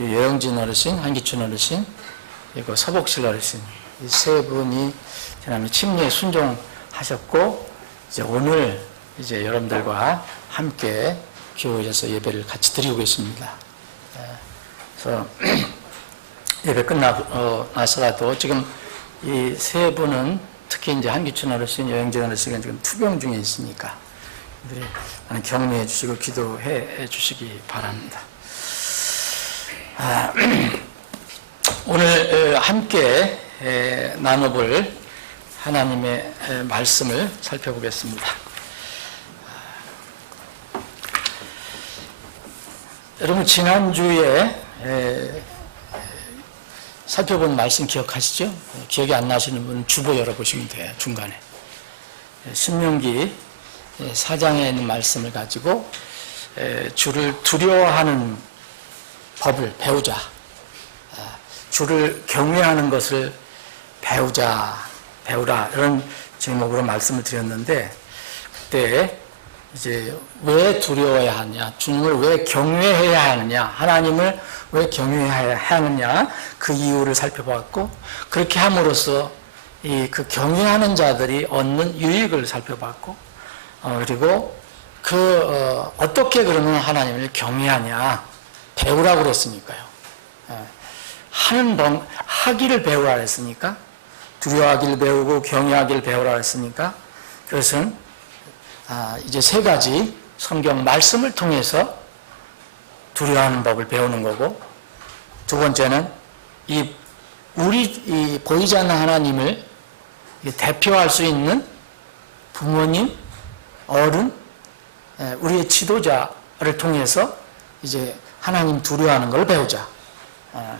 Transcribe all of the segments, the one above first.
그리고 여영진 어르신, 한기춘 어르신, 그리고 서복실 어르신, 이 세 분이 하나님의 침례에 순종하셨고, 이제 오늘 이제 여러분들과 함께 교회에서 예배를 같이 드리고 있습니다. 그래서 예배 끝나고 나서라도 지금 이 세 분은 특히 이제 한기춘 어르신, 여영진 어르신은 지금 투병 중에 있으니까 격려해 주시고 기도해 주시기 바랍니다. 오늘 함께 나눠볼 하나님의 말씀을 살펴보겠습니다. 여러분 지난주에 살펴본 말씀 기억하시죠? 기억이 안 나시는 분은 주보 열어보시면 돼요. 중간에 신명기 4장에 있는 말씀을 가지고 주를 두려워하는 법을 배우자, 주를 경외하는 것을 배우라 이런 제목으로 말씀을 드렸는데, 그때 이제 왜 두려워해야 하느냐, 주님을 왜 경외해야 하느냐, 하나님을 왜 경외해야 하느냐, 그 이유를 살펴봤고, 그렇게 함으로써 그 경외하는 자들이 얻는 유익을 살펴봤고, 그리고 어떻게 그러면 하나님을 경외하냐, 배우라고 그랬으니까요. 하기를 배우라 그랬으니까, 두려워하기를 배우고 경외하기를 배우라 그랬으니까, 그것은 이제 세 가지 성경 말씀을 통해서 두려워하는 법을 배우는 거고, 두 번째는 우리 보이지 않는 하나님을 대표할 수 있는 부모님, 어른, 우리의 지도자를 통해서 이제 하나님 두려워하는 걸 배우자.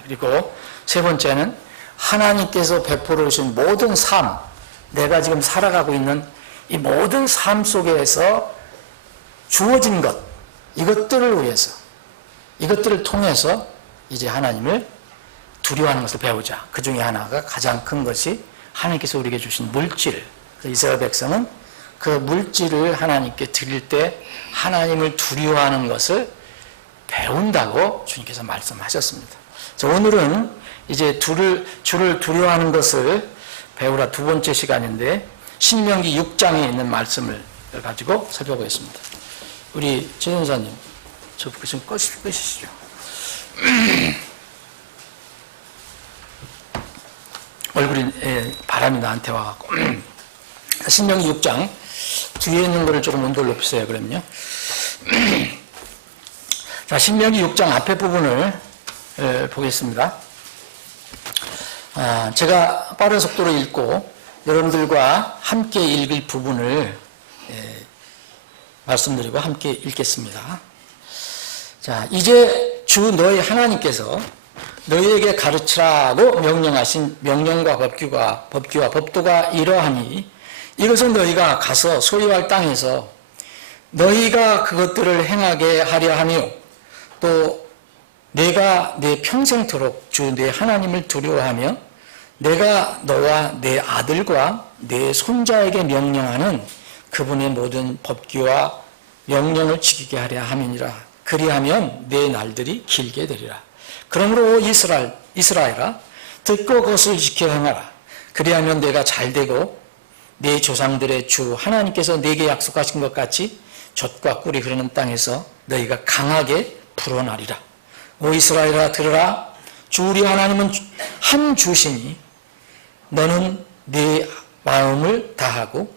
그리고 세 번째는 하나님께서 베풀어 주신 모든 삶, 내가 지금 살아가고 있는 이 모든 삶 속에서 주어진 것, 이것들을 위해서, 이것들을 통해서 이제 하나님을 두려워하는 것을 배우자. 그 중에 하나가 가장 큰 것이 하나님께서 우리에게 주신 물질. 이스라엘 백성은 그 물질을 하나님께 드릴 때 하나님을 두려워하는 것을 배운다고 주님께서 말씀하셨습니다. 오늘은 이제 주를 두려워하는 것을 배우라 두 번째 시간인데, 신명기 6장에 있는 말씀을 가지고 살펴보겠습니다. 우리 최 전사님, 저 좀 끄시죠. 얼굴이 바람이 나한테 와갖고. 신명기 6장 뒤에 있는 거를 조금 온도를 높이세요. 그러면요. 자, 신명기 6장 앞에 부분을 보겠습니다. 제가 빠른 속도로 읽고 여러분들과 함께 읽을 부분을 말씀드리고 함께 읽겠습니다. 자, 이제 주 너희 하나님께서 너희에게 가르치라고 명령하신 명령과 법규와 법도가 이러하니, 이것은 너희가 가서 소유할 땅에서 너희가 그것들을 행하게 하려 하며, 또 내가 내 평생토록 주 내 하나님을 두려워하며 내가 너와 내 아들과 내 손자에게 명령하는 그분의 모든 법규와 명령을 지키게 하려 함이니라. 그리하면 내 날들이 길게 되리라. 그러므로 이스라엘아, 듣고 그것을 지켜 행하라. 그리하면 내가 잘되고 내 조상들의 주 하나님께서 내게 약속하신 것 같이 젖과 꿀이 흐르는 땅에서 너희가 강하게 불어나리라. 오 이스라엘아, 들으라. 주 우리 하나님은 한 주시니 너는 네 마음을 다하고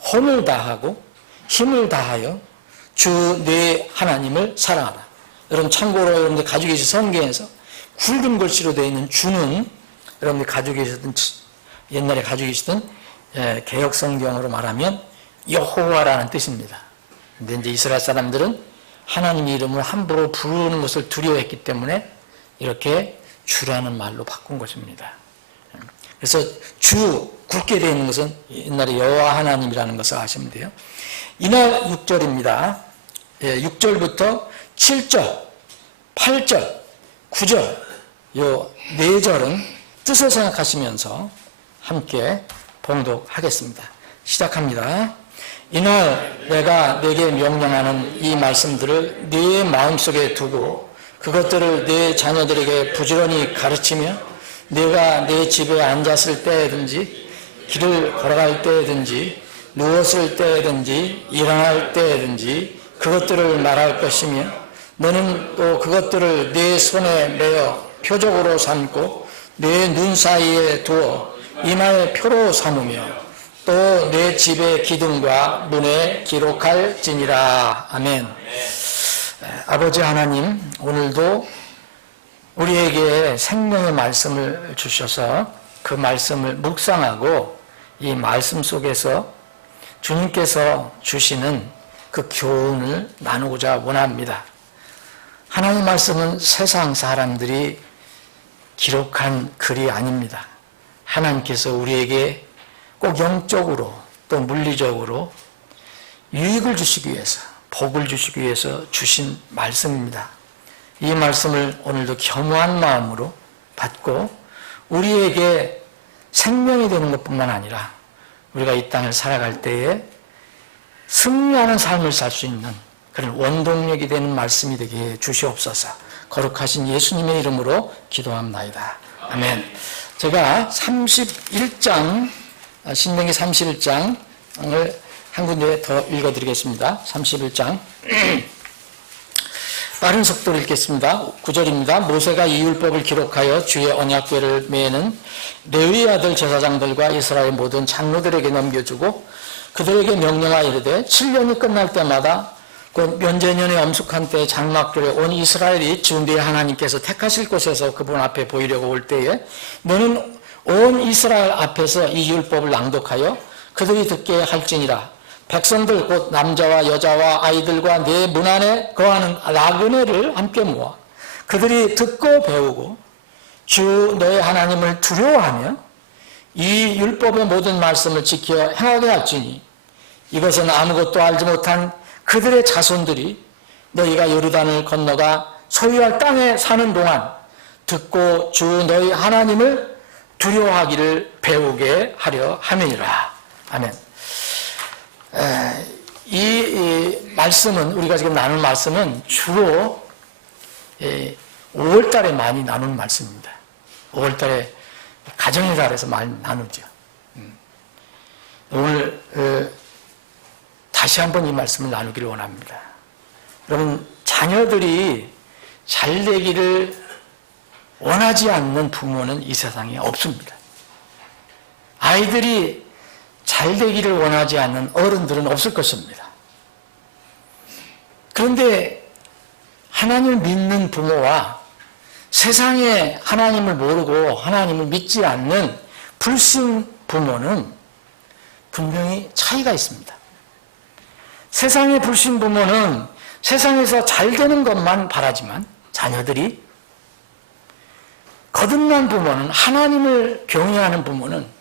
혼을 다하고 힘을 다하여 주 네 하나님을 사랑하라. 여러분, 참고로 여러분들 가지고 계신 성경에서 굵은 글씨로 되어 있는 주는, 여러분들 가지고 계시던, 옛날에 가지고 계시던 개역 성경으로 말하면 여호와라는 뜻입니다. 근데 이제 이스라엘 사람들은 하나님의 이름을 함부로 부르는 것을 두려워했기 때문에 이렇게 주라는 말로 바꾼 것입니다. 그래서 주, 굵게 되어 있는 것은 옛날에 여호와 하나님이라는 것을 아시면 돼요. 이날 6절입니다. 6절부터 7절, 8절, 9절, 요 4절은 뜻을 생각하시면서 함께 봉독하겠습니다. 시작합니다. 이날 내가 네게 명령하는 이 말씀들을 네 마음속에 두고 그 그것들을 내 자녀들에게 부지런히 가르치며 내가 내 집에 앉았을 때든지 길을 걸어갈 때든지 누웠을 때든지 일어날 때든지 그것들을 말할 것이며 너는 또 그것들을 내 손에 메어 표적으로 삼고 내 눈 사이에 두어 이마에 표로 삼으며 또 내 집의 기둥과 문에 기록할지니라. 아멘. 아버지 하나님, 오늘도 우리에게 생명의 말씀을 주셔서 그 말씀을 묵상하고 이 말씀 속에서 주님께서 주시는 그 교훈을 나누고자 원합니다. 하나님의 말씀은 세상 사람들이 기록한 글이 아닙니다. 하나님께서 우리에게 꼭 영적으로 또 물리적으로 유익을 주시기 위해서, 복을 주시기 위해서 주신 말씀입니다. 이 말씀을 오늘도 겸허한 마음으로 받고 우리에게 생명이 되는 것뿐만 아니라 우리가 이 땅을 살아갈 때에 승리하는 삶을 살 수 있는 그런 원동력이 되는 말씀이 되게 해 주시옵소서. 거룩하신 예수님의 이름으로 기도합나이다. 아멘. 제가 31장, 신명기 31장을 한 군데 더 읽어드리겠습니다. 31장. 빠른 속도로 읽겠습니다. 9절입니다. 모세가 이 율법을 기록하여 주의 언약궤를 매는 레위 아들 제사장들과 이스라엘 모든 장로들에게 넘겨주고 그들에게 명령하여 이르되 7년이 끝날 때마다 곧 면제년의 엄숙한 때에 장막절에 온 이스라엘이 주 네 하나님께서 택하실 곳에서 그분 앞에 보이려고 올 때에 너는 온 이스라엘 앞에서 이 율법을 낭독하여 그들이 듣게 할지니라. 백성들 곧 남자와 여자와 아이들과 내 문 안에 거하는 나그네를 함께 모아 그들이 듣고 배우고 주 너의 하나님을 두려워하며 이 율법의 모든 말씀을 지켜 행하게 할지니 이것은 아무것도 알지 못한 그들의 자손들이 너희가 요르단을 건너가 소유할 땅에 사는 동안 듣고 주 너희 하나님을 두려워하기를 배우게 하려 함이니라. 아멘. 이 말씀은, 우리가 지금 나눌 말씀은 주로 5월달에 많이 나누는 말씀입니다. 5월달에 가정의 달에서 많이 나누죠. 오늘 다시 한번 이 말씀을 나누기를 원합니다. 여러분, 자녀들이 잘 되기를 원하지 않는 부모는 이 세상에 없습니다. 아이들이 잘 되기를 원하지 않는 어른들은 없을 것입니다. 그런데 하나님을 믿는 부모와 세상에 하나님을 모르고 하나님을 믿지 않는 불신 부모는 분명히 차이가 있습니다. 세상의 불신 부모는 세상에서 잘 되는 것만 바라지만 자녀들이, 거듭난 부모는, 하나님을 경외하는 부모는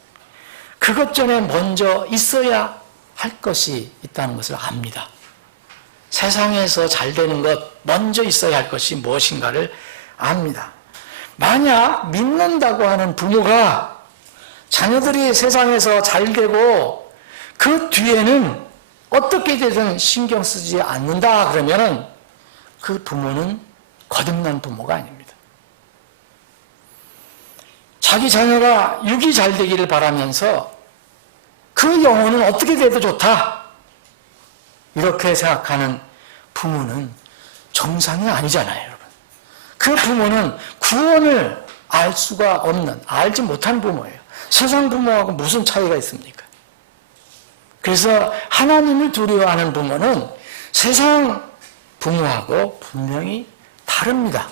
그것 전에 먼저 있어야 할 것이 있다는 것을 압니다. 세상에서 잘 되는 것, 먼저 있어야 할 것이 무엇인가를 압니다. 만약 믿는다고 하는 부모가 자녀들이 세상에서 잘 되고 그 뒤에는 어떻게 되든 신경 쓰지 않는다 그러면 그 부모는 거듭난 부모가 아닙니다. 자기 자녀가 육이 잘 되기를 바라면서 그 영혼은 어떻게 돼도 좋다 이렇게 생각하는 부모는 정상이 아니잖아요, 여러분. 그 부모는 구원을 알 수가 없는, 알지 못한 부모예요. 세상 부모하고 무슨 차이가 있습니까? 그래서 하나님을 두려워하는 부모는 세상 부모하고 분명히 다릅니다.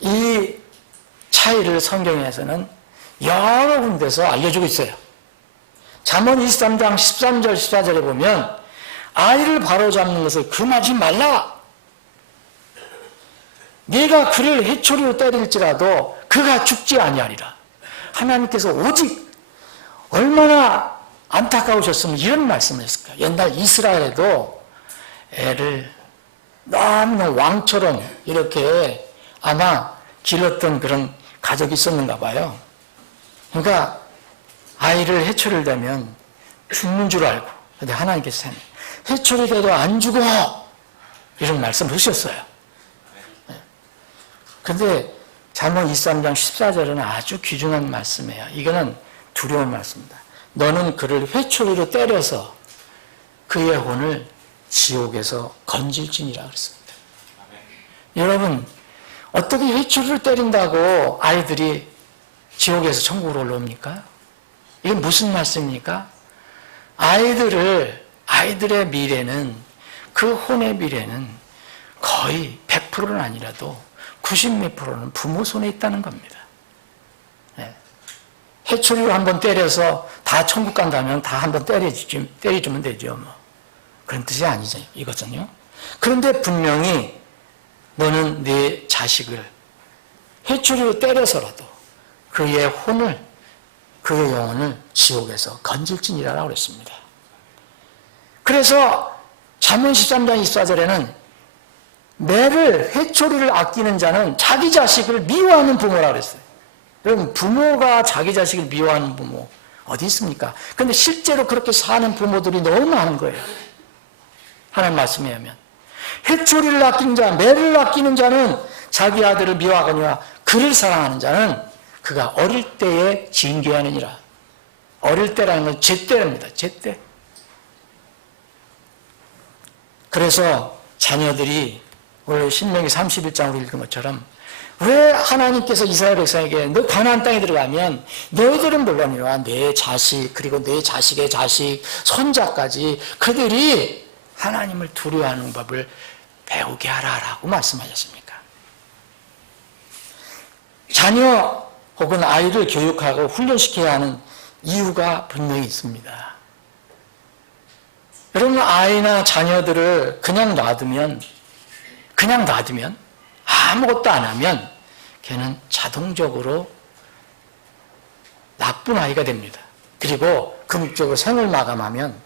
이 차이를 성경에서는 여러 군데서 알려주고 있어요. 잠언 23장 13절 14절에 보면 아이를 바로잡는 것을 금하지 말라. 네가 그를 해초리로 때릴지라도 그가 죽지 아니하리라. 하나님께서 오직 얼마나 안타까우셨으면 이런 말씀을 했을까. 옛날 이스라엘에도 애를 너무나 왕처럼 이렇게 아마 길렀던 그런 가족이 있었는가 봐요. 그러니까 아이를 해초리를 대면 죽는 줄 알고, 근데 하나님께서 해초리 대도 안 죽어 이런 말씀 하셨어요. 근데 잠언 23장 14절은 아주 귀중한 말씀이에요. 이거는 두려운 말씀입니다. 너는 그를 회초리로 때려서 그의 혼을 지옥에서 건질지니라 그랬습니다. 여러분, 어떻게 회초리를 때린다고 아이들이 지옥에서 천국으로 올라옵니까? 이게 무슨 말씀입니까? 아이들의 미래는, 그 혼의 미래는 거의 100%는 아니라도 90몇 프로는 부모 손에 있다는 겁니다. 네. 해초리로 한번 때려서 다 천국 간다면 다 한번 때려주면 되죠. 뭐. 그런 뜻이 아니죠. 이것은요. 그런데 분명히 너는 네 자식을 해초리로 때려서라도 그의 혼을, 그의 영혼을 지옥에서 건질지니라라고 그랬습니다. 그래서 잠언 13장 24절에는 매를, 회초리를 아끼는 자는 자기 자식을 미워하는 부모라고 그랬어요. 여러분, 부모가 자기 자식을 미워하는 부모 어디 있습니까? 그런데 실제로 그렇게 사는 부모들이 너무 많은 거예요. 하나님 말씀에 의하면. 회초리를 아끼는 자, 매를 아끼는 자는 자기 아들을 미워하거니와 그를 사랑하는 자는 그가 어릴 때에 징계하느니라. 어릴 때라는 건 제때입니다. 제때. 그래서 자녀들이 오늘 신명기 31장으로 읽은 것처럼 왜 하나님께서 이스라엘 백성에게 너 가나안 땅에 들어가면 너희들은 물론이와 내 자식 그리고 내 자식의 자식 손자까지 그들이 하나님을 두려워하는 법을 배우게 하라라고 말씀하셨습니까? 자녀 혹은 아이를 교육하고 훈련시켜야 하는 이유가 분명히 있습니다. 여러분, 아이나 자녀들을 그냥 놔두면 아무것도 안 하면 걔는 자동적으로 나쁜 아이가 됩니다. 그리고 궁극적으로 생을 마감하면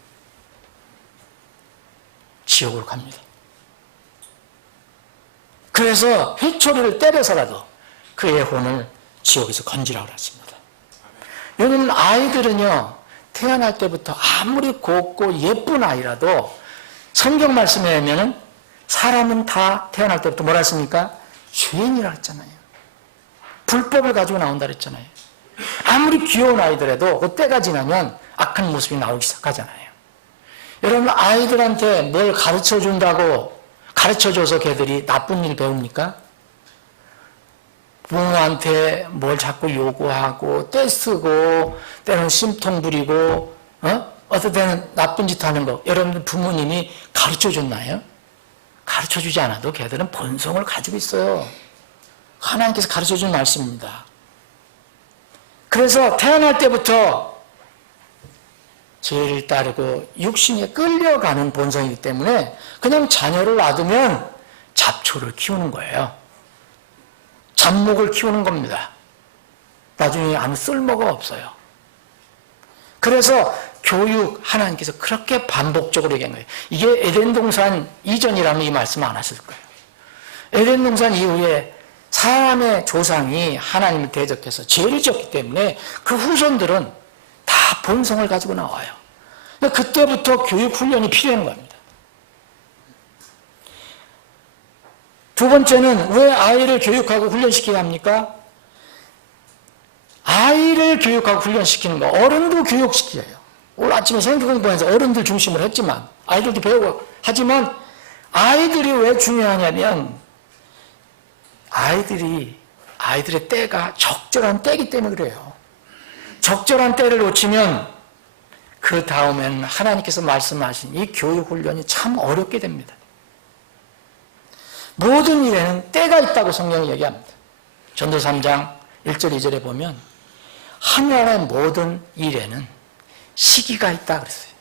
지옥으로 갑니다. 그래서 회초리를 때려서라도 그의 혼을 지옥에서 건지라고 했습니다. 여러분, 아이들은요, 태어날 때부터 아무리 곱고 예쁜 아이라도 성경 말씀에 의하면 사람은 다 태어날 때부터 뭐라 했습니까? 죄인이라고 했잖아요. 불법을 가지고 나온다 그랬잖아요. 아무리 귀여운 아이들에도 그 때가 지나면 악한 모습이 나오기 시작하잖아요. 여러분, 아이들한테 뭘 가르쳐 준다고 가르쳐줘서 걔들이 나쁜 일 배웁니까? 부모한테 뭘 자꾸 요구하고 떼쓰고 때로는 심통 부리고 어떨 때는 나쁜 짓 하는 거 여러분들 부모님이 가르쳐 줬나요? 가르쳐 주지 않아도 걔들은 본성을 가지고 있어요. 하나님께서 가르쳐 준 말씀입니다. 그래서 태어날 때부터 죄를 따르고 육신에 끌려가는 본성이기 때문에 그냥 자녀를 놔두면 잡초를 키우는 거예요. 잡목을 키우는 겁니다. 나중에 아무 쓸모가 없어요. 그래서 교육 하나님께서 그렇게 반복적으로 얘기한 거예요. 이게 에덴 동산 이전이라면 이 말씀 안 하실 거예요. 에덴 동산 이후에 사람의 조상이 하나님을 대적해서 죄를 지었기 때문에 그 후손들은 다 본성을 가지고 나와요. 그때부터 교육 훈련이 필요한 겁니다. 두 번째는 왜 아이를 교육하고 훈련시켜야 합니까? 아이를 교육하고 훈련시키는 거 어른도 교육시켜요. 오늘 아침에 성경 공부하면서 어른들 중심으로 했지만 아이들도 배우고 하지만 아이들이 왜 중요하냐면 아이들의 때가 적절한 때이기 때문에 그래요. 적절한 때를 놓치면 그 다음에는 하나님께서 말씀하신 이 교육 훈련이 참 어렵게 됩니다. 모든 일에는 때가 있다고 성경이 얘기합니다. 전도 3장 1절 2절에 보면 하나님의 모든 일에는 시기가 있다 그랬어요.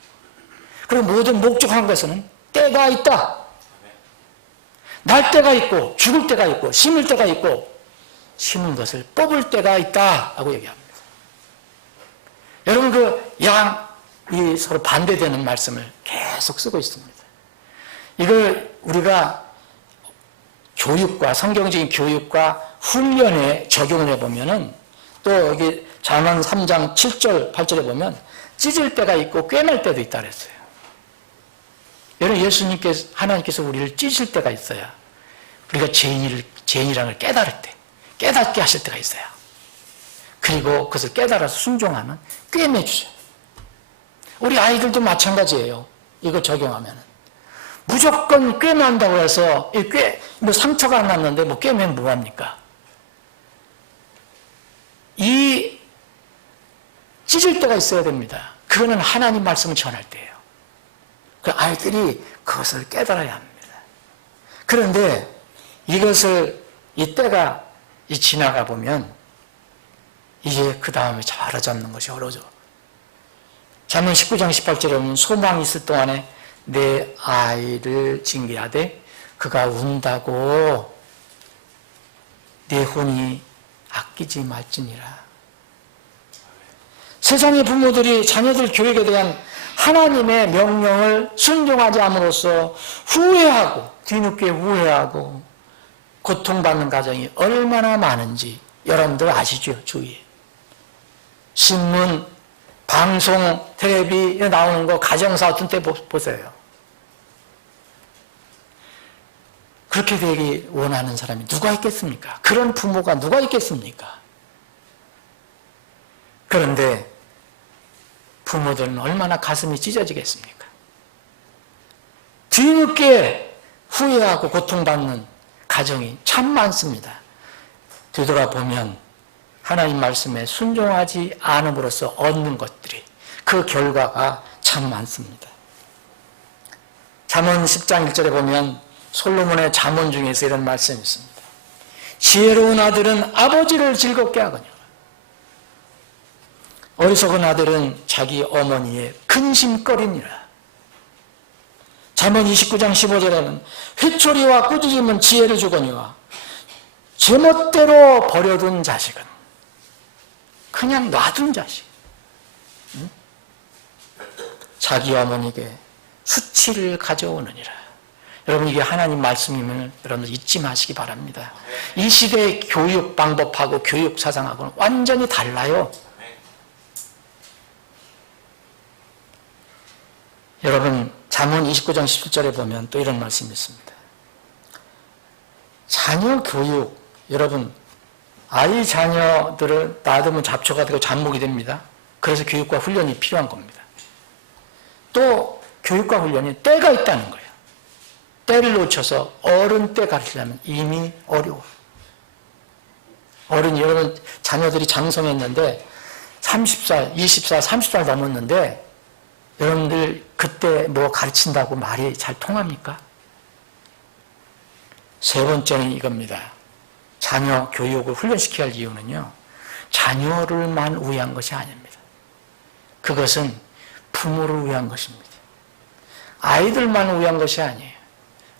그리고 모든 목적한 것에는 때가 있다. 날 때가 있고 죽을 때가 있고 심을 때가 있고 심은 것을 뽑을 때가 있다 라고 얘기합니다. 여러분 이 서로 반대되는 말씀을 계속 쓰고 있습니다. 이걸 우리가 교육과 성경적인 교육과 훈련에 적용을 해보면은 또 여기 잠언 3장 7절 8절에 보면 찢을 때가 있고 꿰맬 때도 있다 그랬어요. 여러분 하나님께서 우리를 찢을 때가 있어야 우리가 죄인이라는 걸 깨달을 때 깨닫게 하실 때가 있어요. 그리고 그것을 깨달아서 순종하면 꿰매주세요. 우리 아이들도 마찬가지예요. 이거 적용하면 무조건 꿰맨다고 해서 뭐 상처가 안 났는데 뭐 꿰매면 뭐합니까? 이 찢을 때가 있어야 됩니다. 그거는 하나님 말씀을 전할 때예요. 그 아이들이 그것을 깨달아야 합니다. 그런데 이것을 이 때가 지나가 보면 이제 그 다음에 바로잡는 것이 어려워져. 잠언 19장 18절에 보면 소망이 있을 동안에 내 아이를 징계하되 그가 운다고 내 혼이 아끼지 말지니라. 세상의 부모들이 자녀들 교육에 대한 하나님의 명령을 순종하지 않음으로써 후회하고 뒤늦게 후회하고 고통받는 가정이 얼마나 많은지 여러분들 아시죠? 주위에 신문, 방송, 텔레비에 나오는 거 가정사 어떤 때 보세요. 그렇게 되기 원하는 사람이 누가 있겠습니까? 그런 부모가 누가 있겠습니까? 그런데 부모들은 얼마나 가슴이 찢어지겠습니까? 뒤늦게 후회하고 고통받는 가정이 참 많습니다. 되돌아보면 하나님 말씀에 순종하지 않음으로써 얻는 것들이 그 결과가 참 많습니다. 잠언 10장 1절에 보면 솔로몬의 잠언 중에서 이런 말씀이 있습니다. 지혜로운 아들은 아버지를 즐겁게 하거니와 어리석은 아들은 자기 어머니의 근심거리니라. 잠언 29장 15절에는 회초리와 꾸짖음은 지혜를 주거니와 제멋대로 버려둔 자식은 그냥 놔둔 자식, 자기 어머니에게 수치를 가져오느니라. 여러분 이게 하나님 말씀이면 여러분들 잊지 마시기 바랍니다. 이 시대의 교육 방법하고 교육 사상하고는 완전히 달라요. 여러분 잠언 29장 17절에 보면 또 이런 말씀이 있습니다. 자녀 교육, 여러분 아이 자녀들을 놔두면 잡초가 되고 잡목이 됩니다. 그래서 교육과 훈련이 필요한 겁니다. 또 교육과 훈련이 때가 있다는 거예요. 때를 놓쳐서 어른 때 가르치려면 이미 어려워. 어른이 여러분 자녀들이 장성했는데 30살, 20살, 30살 넘었는데 여러분들 그때 뭐 가르친다고 말이 잘 통합니까? 세 번째는 이겁니다. 자녀 교육을 훈련시켜야 할 이유는요. 자녀를만 위한 것이 아닙니다. 그것은 부모를 위한 것입니다. 아이들만 위한 것이 아니에요.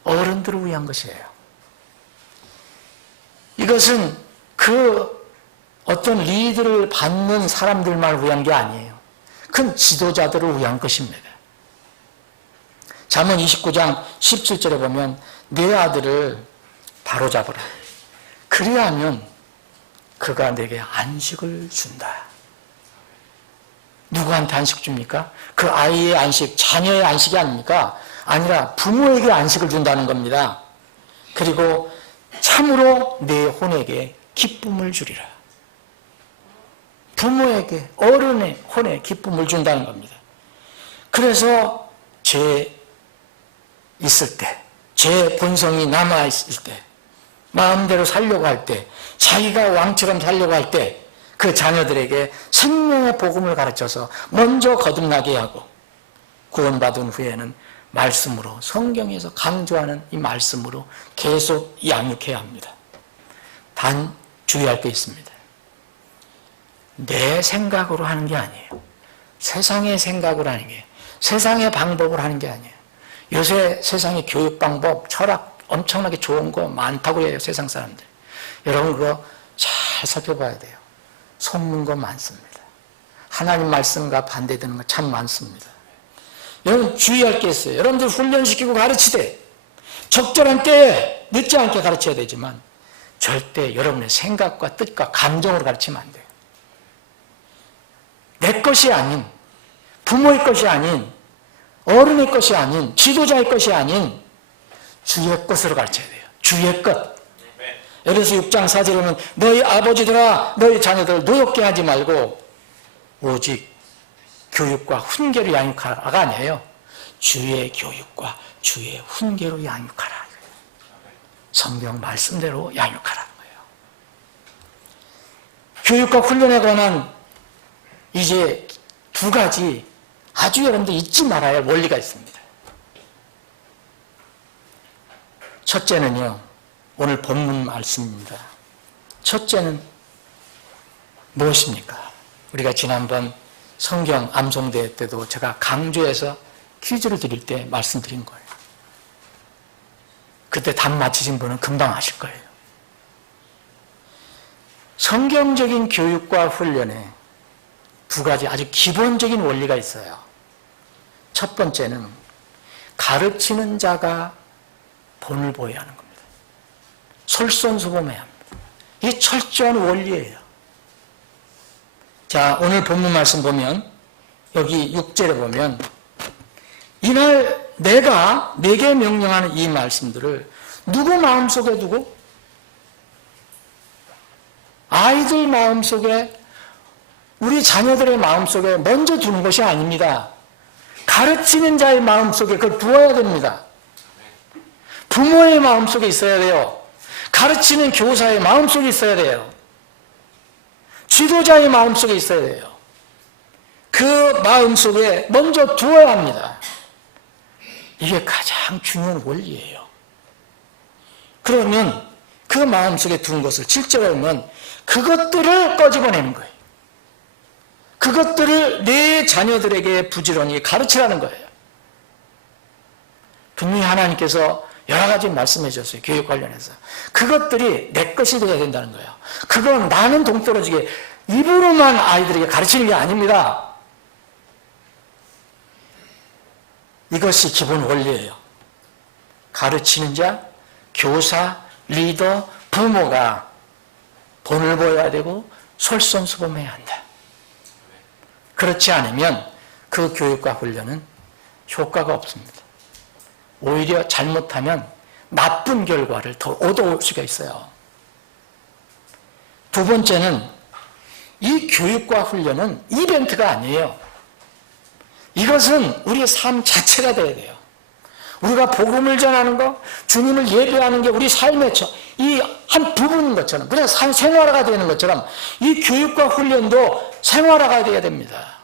어른들을 위한 것이에요. 이것은 그 어떤 리드를 받는 사람들만 위한 게 아니에요. 큰 지도자들을 위한 것입니다. 잠언 29장 17절에 보면 내 아들을 바로잡으라. 그리하면 그가 내게 안식을 준다. 누구한테 안식 줍니까? 그 아이의 안식, 자녀의 안식이 아닙니까? 아니라 부모에게 안식을 준다는 겁니다. 그리고 참으로 내 혼에게 기쁨을 주리라. 부모에게, 어른의 혼에 기쁨을 준다는 겁니다. 그래서 죄 있을 때, 죄 본성이 남아있을 때, 마음대로 살려고 할 때, 자기가 왕처럼 살려고 할 때, 그 자녀들에게 생명의 복음을 가르쳐서 먼저 거듭나게 하고, 구원받은 후에는 말씀으로, 성경에서 강조하는 이 말씀으로 계속 양육해야 합니다. 단 주의할 게 있습니다. 내 생각으로 하는 게 아니에요. 세상의 생각으로 하는 게, 세상의 방법으로 하는 게 아니에요. 요새 세상의 교육 방법, 철학 엄청나게 좋은 거 많다고 해요, 세상 사람들. 여러분 그거 잘 살펴봐야 돼요. 속는 거 많습니다. 하나님 말씀과 반대되는 거 참 많습니다. 여러분 주의할 게 있어요. 여러분들 훈련시키고 가르치되 적절한 때에 늦지 않게 가르쳐야 되지만 절대 여러분의 생각과 뜻과 감정으로 가르치면 안 돼요. 내 것이 아닌, 부모의 것이 아닌, 어른의 것이 아닌, 지도자의 것이 아닌 주의 것으로 가르쳐야 돼요. 주의 것. 에베소 6장 4절에 보면 너희 아버지들아 너희 자녀들 노엽게 하지 말고 오직 교육과 훈계로 양육하라가 아니에요. 주의 교육과 주의 훈계로 양육하라. 성경 말씀대로 양육하라는 거예요. 교육과 훈련에 관한 이제 두 가지 아주 여러분들 잊지 말아야 할 원리가 있습니다. 첫째는요, 오늘 본문 말씀입니다. 첫째는 무엇입니까? 우리가 지난번 성경 암송대회 때도 제가 강조해서 퀴즈를 드릴 때 말씀드린 거예요. 그때 답 맞히신 분은 금방 아실 거예요. 성경적인 교육과 훈련에 두 가지 아주 기본적인 원리가 있어요. 첫 번째는 가르치는 자가 본을 보여야 하는 겁니다. 솔선수범해야 합니다. 이게 철저한 원리예요. 자, 오늘 본문 말씀 보면 여기 6절에 보면 이날 내가 내게 명령하는 이 말씀들을 누구 마음속에 두고? 아이들 마음속에, 우리 자녀들의 마음속에 먼저 두는 것이 아닙니다. 가르치는 자의 마음속에 그걸 두어야 됩니다. 부모의 마음속에 있어야 돼요. 가르치는 교사의 마음속에 있어야 돼요. 지도자의 마음속에 있어야 돼요. 그 마음속에 먼저 두어야 합니다. 이게 가장 중요한 원리예요. 그러면 그 마음속에 둔 것을 7절에 보면 그것들을 꺼집어내는 거예요. 그것들을 내 자녀들에게 부지런히 가르치라는 거예요. 분명히 하나님께서 여러 가지 말씀해 주셨어요. 교육 관련해서. 그것들이 내 것이 되어야 된다는 거예요. 그건 나는 동떨어지게 입으로만 아이들에게 가르치는 게 아닙니다. 이것이 기본 원리예요. 가르치는 자, 교사, 리더, 부모가 본을 보여야 되고 솔선수범해야 한다. 그렇지 않으면 그 교육과 훈련은 효과가 없습니다. 오히려 잘못하면 나쁜 결과를 더 얻어올 수가 있어요. 두 번째는 이 교육과 훈련은 이벤트가 아니에요. 이것은 우리의 삶 자체가 돼야 돼요. 우리가 복음을 전하는 것, 주님을 예배하는 게 우리 삶의 이 한 부분인 것처럼, 그냥 생활화가 되는 것처럼 이 교육과 훈련도 생활화가 돼야 됩니다.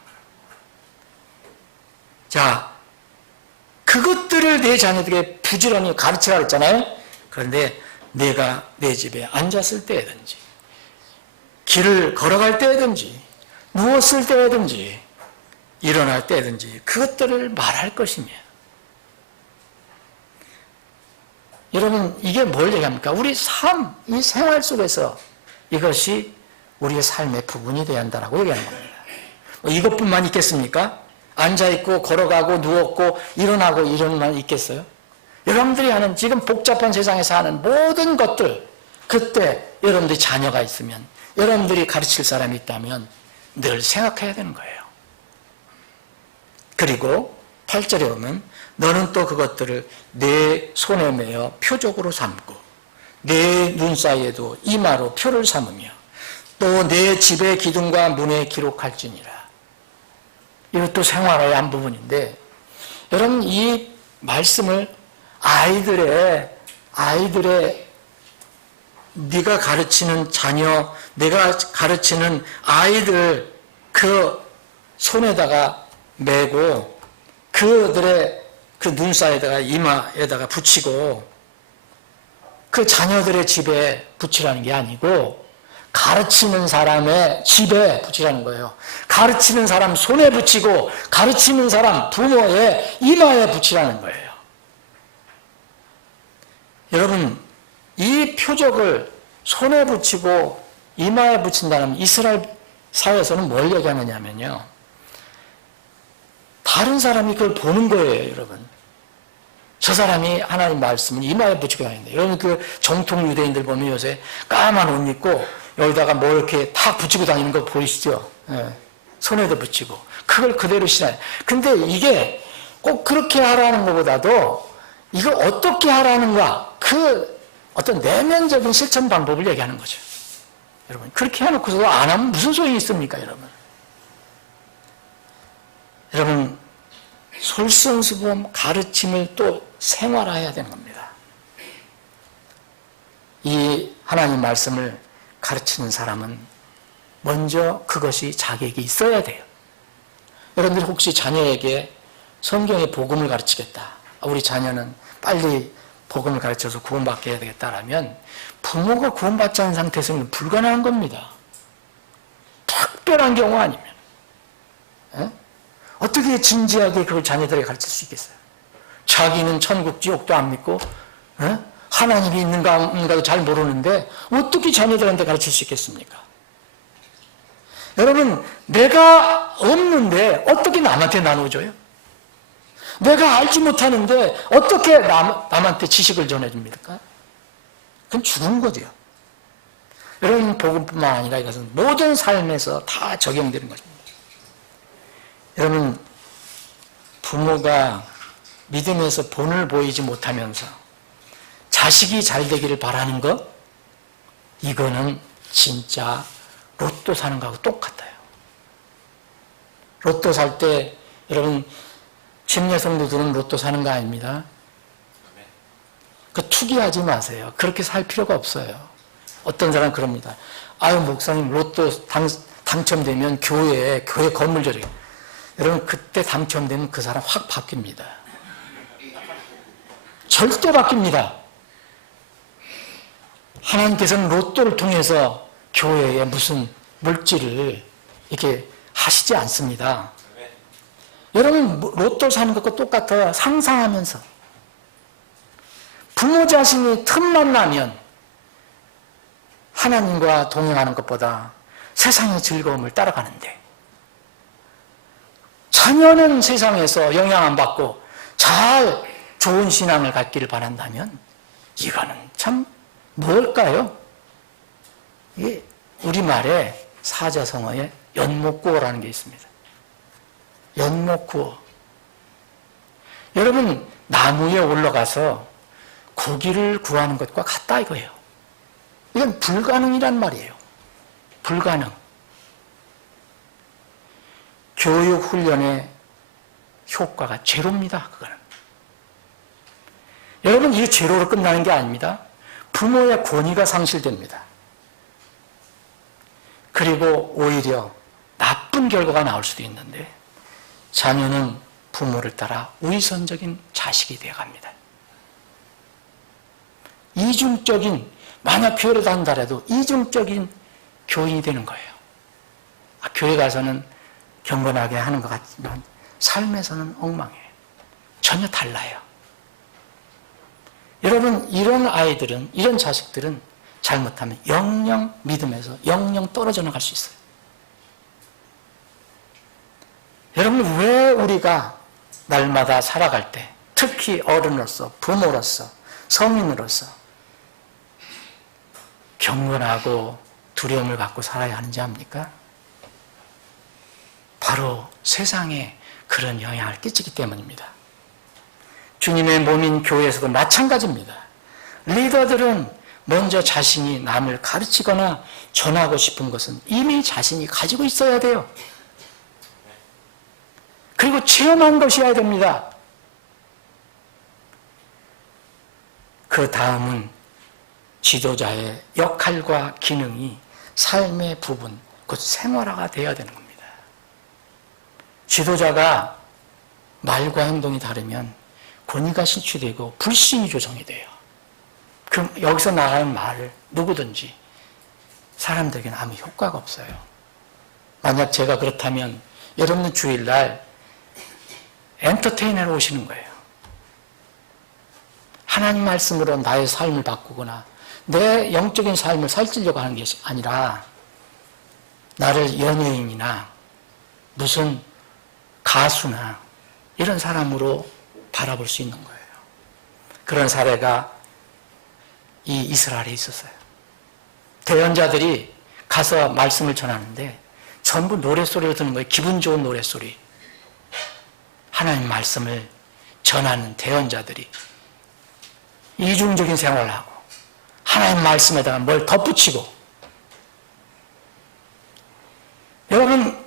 자, 그것들을 내 자녀들에게 부지런히 가르치라고 했잖아요. 그런데 내가 내 집에 앉았을 때든지, 길을 걸어갈 때든지, 누웠을 때든지, 일어날 때든지 그것들을 말할 것이며, 여러분 이게 뭘 얘기합니까? 우리 삶, 이 생활 속에서 이것이 우리의 삶의 부분이 되어야 한다고 얘기하는 겁니다. 이것뿐만 있겠습니까? 앉아있고 걸어가고 누웠고 일어나고 이런 만 있겠어요? 여러분들이 하는 지금 복잡한 세상에서 하는 모든 것들, 그때 여러분들이 자녀가 있으면, 여러분들이 가르칠 사람이 있다면 늘 생각해야 되는 거예요. 그리고 8절에 보면 너는 또 그것들을 내 손에 매어 표적으로 삼고 내 눈 사이에도 이마로 표를 삼으며 또 내 집의 기둥과 문에 기록할지니라. 이것도 생활의 한 부분인데, 여러분 이 말씀을 아이들의 네가 가르치는 자녀, 내가 가르치는 아이들 그 손에다가 매고 그들의 그 눈 사이에다가 이마에다가 붙이고 그 자녀들의 집에 붙이라는 게 아니고 가르치는 사람의 집에 붙이라는 거예요. 가르치는 사람 손에 붙이고 가르치는 사람 부모의 이마에 붙이라는 거예요. 여러분 이 표적을 손에 붙이고 이마에 붙인다는 이스라엘 사회에서는 뭘 얘기하느냐면요, 다른 사람이 그걸 보는 거예요. 여러분 저 사람이 하나님 말씀을 이마에 붙이고 다니는데, 여러분 그 정통 유대인들 보면 요새 까만 옷 입고 여기다가 뭐 이렇게 탁 붙이고 다니는 거 보이시죠? 예. 손에도 붙이고 그걸 그대로 신어요. 근데 이게 꼭 그렇게 하라는 것보다도 이걸 어떻게 하라는가, 그 어떤 내면적인 실천 방법을 얘기하는 거죠. 여러분, 그렇게 해놓고서도 안 하면 무슨 소용이 있습니까, 여러분? 여러분, 솔선수범 가르침을 또 생활화해야 되는 겁니다. 이 하나님 말씀을 가르치는 사람은 먼저 그것이 자기에게 있어야 돼요. 여러분들 혹시 자녀에게 성경의 복음을 가르치겠다, 우리 자녀는 빨리 복음을 가르쳐서 구원받게 해야 되겠다라면 부모가 구원받지 않은 상태에서는 불가능한 겁니다. 특별한 경우 아니면. 에? 어떻게 진지하게 그걸 자녀들에게 가르칠 수 있겠어요? 자기는 천국 지옥도 안 믿고 하나님이 있는가 없는가도 잘 모르는데 어떻게 자녀들한테 가르칠 수 있겠습니까? 여러분, 내가 없는데 어떻게 남한테 나눠줘요? 내가 알지 못하는데 어떻게 남한테 지식을 전해줍니까? 그건 죽은 거죠. 여러분, 복음뿐만 아니라 이것은 모든 삶에서 다 적용되는 것입니다. 여러분, 부모가 믿음에서 본을 보이지 못하면서 자식이 잘 되기를 바라는 것, 이거는 진짜 로또 사는 거하고 똑같아요. 로또 살 때 여러분, 친여성도들은 로또 사는 거 아닙니다. 그 투기하지 마세요. 그렇게 살 필요가 없어요. 어떤 사람은 그럽니다. 아유, 목사님, 로또 당첨되면 교회 건물 줘요. 여러분, 그때 당첨되면 그 사람 확 바뀝니다. 절대 바뀝니다. 하나님께서는 로또를 통해서 교회에 무슨 물질을 이렇게 하시지 않습니다. 여러분, 로또 사는 것과 똑같아요. 상상하면서. 부모 자신이 틈만 나면 하나님과 동행하는 것보다 세상의 즐거움을 따라가는데, 자녀는 세상에서 영향 안 받고 잘 좋은 신앙을 갖기를 바란다면 이거는 참 뭘까요? 이게 우리말에 사자성어에 연못구어라는 게 있습니다. 연못구어. 여러분, 나무에 올라가서 고기를 구하는 것과 같다 이거예요. 이건 불가능이란 말이에요. 불가능. 교육 훈련의 효과가 제로입니다. 그거는. 여러분, 이게 제로로 끝나는 게 아닙니다. 부모의 권위가 상실됩니다. 그리고 오히려 나쁜 결과가 나올 수도 있는데 자녀는 부모를 따라 위선적인 자식이 되어갑니다. 이중적인, 만약 교회를 다닌다라도 이중적인 교인이 되는 거예요. 교회 가서는 경건하게 하는 것 같지만 삶에서는 엉망이에요. 전혀 달라요. 여러분, 이런 아이들은, 이런 자식들은 잘못하면 영영 믿음에서 영영 떨어져 나갈 수 있어요. 여러분, 왜 우리가 날마다 살아갈 때, 특히 어른으로서, 부모로서, 성인으로서 경건하고 두려움을 갖고 살아야 하는지 압니까? 바로 세상에 그런 영향을 끼치기 때문입니다. 주님의 몸인 교회에서도 마찬가지입니다. 리더들은 먼저 자신이 남을 가르치거나 전하고 싶은 것은 이미 자신이 가지고 있어야 돼요. 그리고 체험한 것이어야 됩니다. 그 다음은 지도자의 역할과 기능이 삶의 부분, 곧 생활화가 되어야 되는 겁니다. 지도자가 말과 행동이 다르면 권위가 실추되고 불신이 조성이 돼요. 그럼 여기서 나가는 말을 누구든지 사람들에게는 아무 효과가 없어요. 만약 제가 그렇다면 여러분은 주일날 엔터테이너로 오시는 거예요. 하나님 말씀으로 나의 삶을 바꾸거나 내 영적인 삶을 살찌려고 하는 게 아니라 나를 연예인이나 무슨 가수나 이런 사람으로 바라볼 수 있는 거예요. 그런 사례가 이 이스라엘에 있었어요. 대언자들이 가서 말씀을 전하는데 전부 노랫소리를 듣는 거예요. 기분 좋은 노랫소리. 하나님 말씀을 전하는 대언자들이 이중적인 생활을 하고 하나님 말씀에다가 뭘 덧붙이고. 여러분,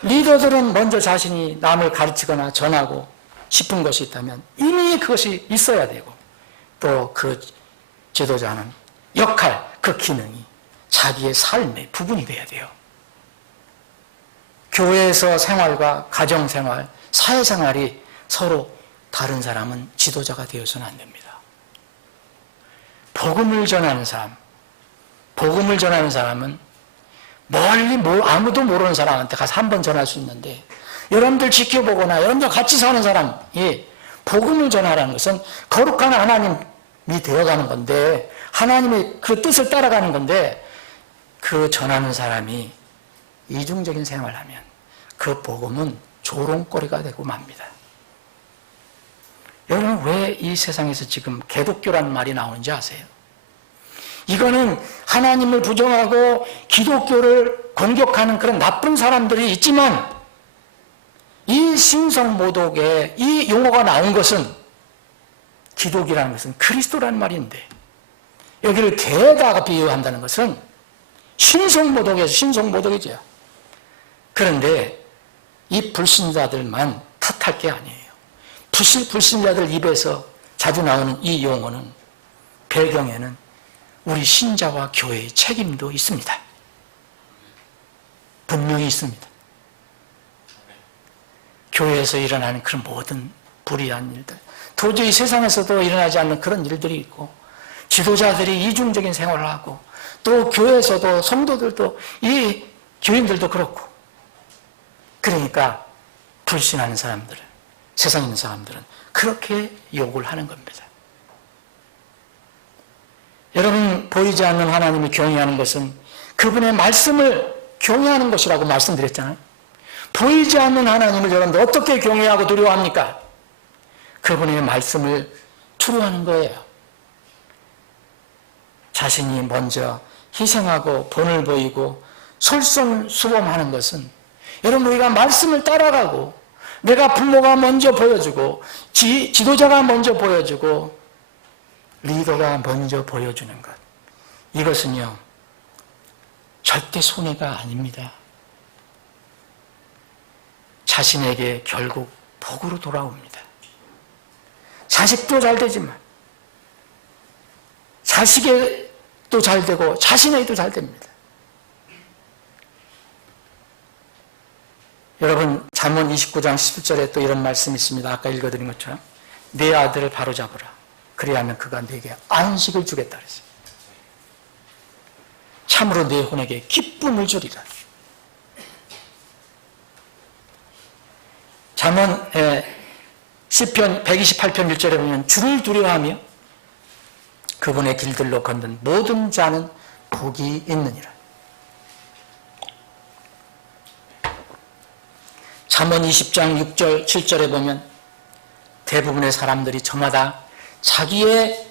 리더들은 먼저 자신이 남을 가르치거나 전하고 싶은 것이 있다면 이미 그것이 있어야 되고, 또 그 지도자는 역할, 그 기능이 자기의 삶의 부분이 돼야 돼요. 교회에서 생활과 가정생활, 사회생활이 서로 다른 사람은 지도자가 되어서는 안 됩니다. 복음을 전하는 사람은 멀리 아무도 모르는 사람한테 가서 한 번 전할 수 있는데, 여러분들 지켜보거나 여러분들 같이 사는 사람이 복음을 전하라는 것은 거룩한 하나님이 되어가는 건데, 하나님의 그 뜻을 따라가는 건데, 그 전하는 사람이 이중적인 생활을 하면 그 복음은 조롱거리가 되고 맙니다. 여러분, 왜 이 세상에서 지금 개독교라는 말이 나오는지 아세요? 이거는 하나님을 부정하고 기독교를 공격하는 그런 나쁜 사람들이 있지만, 이 신성모독에 이 용어가 나온 것은, 기독이라는 것은 그리스도라는 말인데, 여기를 개에다가 비유한다는 것은 신성모독에서 신성모독이죠. 그런데 이 불신자들만 탓할 게 아니에요. 불신자들 입에서 자주 나오는 이 용어는 배경에는 우리 신자와 교회의 책임도 있습니다. 분명히 있습니다. 교회에서 일어나는 그런 모든 불의한 일들, 도저히 세상에서도 일어나지 않는 그런 일들이 있고, 지도자들이 이중적인 생활을 하고, 또 교회에서도 성도들도, 이 교인들도 그렇고, 그러니까 불신하는 사람들은, 세상에 있는 사람들은 그렇게 욕을 하는 겁니다. 여러분, 보이지 않는 하나님을 경외하는 것은 그분의 말씀을 경외하는 것이라고 말씀드렸잖아요. 보이지 않는 하나님을 여러분들 어떻게 경외하고 두려워합니까? 그분의 말씀을 두려워하는 거예요. 자신이 먼저 희생하고 본을 보이고 솔선수범하는 것은, 여러분, 우리가 말씀을 따라가고, 내가 부모가 먼저 보여주고, 지도자가 먼저 보여주고, 리더가 먼저 보여주는 것, 이것은요 절대 손해가 아닙니다. 자신에게 결국 복으로 돌아옵니다. 자식도 잘 되지만 자식에도 잘 되고 자신에게도 잘 됩니다. 여러분, 잠언 29장 10절에 또 이런 말씀이 있습니다. 아까 읽어드린 것처럼 내 아들을 바로잡으라. 그리하면 그가 네게 안식을 주겠다 그랬어요. 참으로 내 혼에게 기쁨을 주리라. 잠언 시편 128편 1절에 보면 주를 두려워하며 그분의 길들로 걷는 모든 자는 복이 있느니라. 잠언 20장 6절 7절에 보면 대부분의 사람들이 저마다 자기의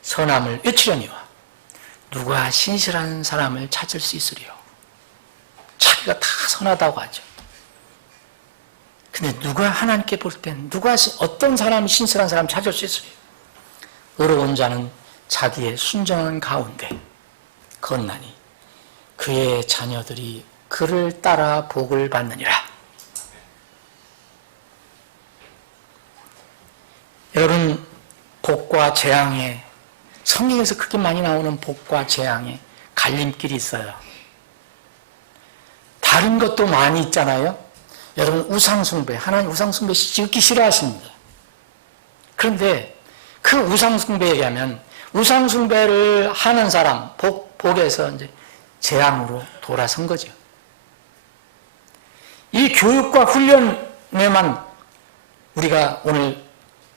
선함을 외치려니와 누가 신실한 사람을 찾을 수 있으리요. 자기가 다 선하다고 하죠. 근데 누가 하나님께 볼 땐 어떤 사람이 신실한 사람 찾을 수 있으리요. 의로운 자는 자기의 순정한 가운데 건나니 그의 자녀들이 그를 따라 복을 받느니라. 여러분, 복과 재앙에, 성경에서 그렇게 많이 나오는 복과 재앙에 갈림길이 있어요. 다른 것도 많이 있잖아요. 여러분, 우상숭배, 하나님 우상숭배 지극히 싫어하십니다. 그런데 그 우상숭배에 의하면 우상숭배를 하는 사람, 복에서 이제 재앙으로 돌아선 거죠. 이 교육과 훈련에만 우리가 오늘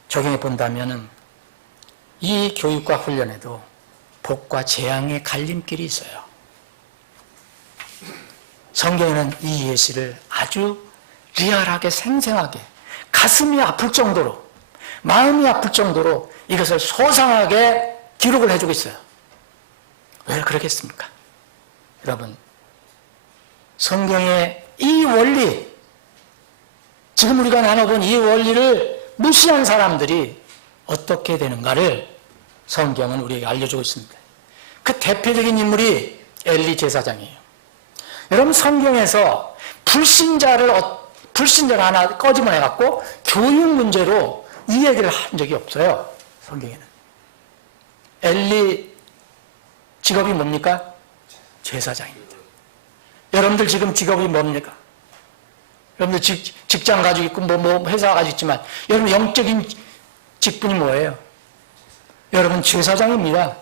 적용해 본다면은 이 교육과 훈련에도 복과 재앙의 갈림길이 있어요. 성경에는 이 예시를 아주 리얼하게 생생하게 가슴이 아플 정도로, 마음이 아플 정도로 이것을 소상하게 기록을 해주고 있어요. 왜 그러겠습니까? 여러분, 성경의 이 원리, 지금 우리가 나눠본 이 원리를 무시한 사람들이 어떻게 되는가를 성경은 우리에게 알려주고 있습니다. 그 대표적인 인물이 엘리 제사장이에요. 여러분, 성경에서 불신자를 하나 꺼집어내갖고 교육 문제로 이 얘기를 한 적이 없어요. 성경에는. 엘리 직업이 뭡니까? 제사장입니다. 여러분들 지금 직업이 뭡니까? 여러분들 직장 가지고 있고 뭐 회사 가지고 있지만 여러분 영적인 직분이 뭐예요? 여러분 제사장입니다.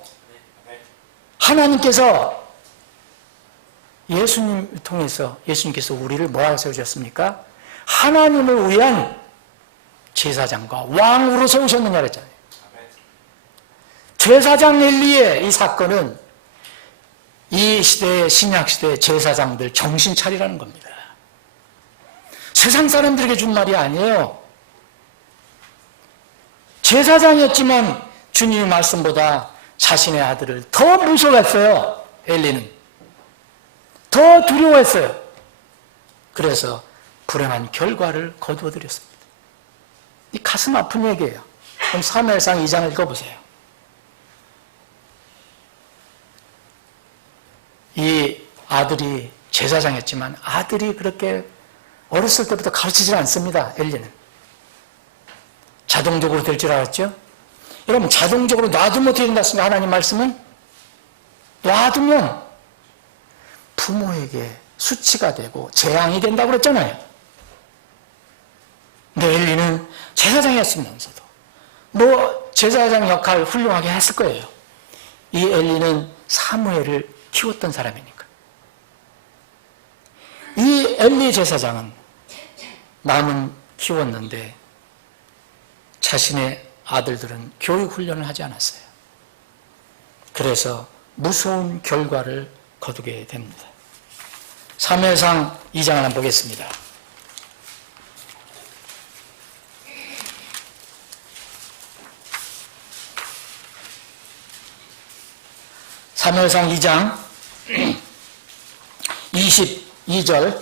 하나님께서 예수님을 통해서 예수님께서 우리를 뭐라고 세우셨습니까? 하나님을 위한 제사장과 왕으로 세우셨느냐 그랬잖아요. 제사장 엘리의 이 사건은 이 시대의 신약 시대의 제사장들 정신 차리라는 겁니다. 세상 사람들에게 준 말이 아니에요. 제사장이었지만 주님의 말씀보다 자신의 아들을 더 무서워했어요. 엘리는 더 두려워했어요. 그래서 불행한 결과를 거두어들였습니다. 이 가슴 아픈 얘기예요. 그럼 사무엘상 2장을 읽어보세요. 이 아들이 제사장이었지만 아들이 그렇게 어렸을 때부터 가르치질 않습니다. 엘리는 자동적으로 될 줄 알았죠? 여러분, 자동적으로 놔두면 어떻게 된다습니까? 하나님 말씀은 놔두면 부모에게 수치가 되고 재앙이 된다고 그랬잖아요. 근데 엘리는 제사장이었으면서도 뭐 제사장 역할 훌륭하게 했을 거예요. 이 엘리는 사무엘을 키웠던 사람이니까. 이 엘리 제사장은 남은 키웠는데 자신의 아들들은 교육 훈련을 하지 않았어요. 그래서 무서운 결과를 거두게 됩니다. 사무엘상 2장을 한번 보겠습니다. 사무엘상 2장 22절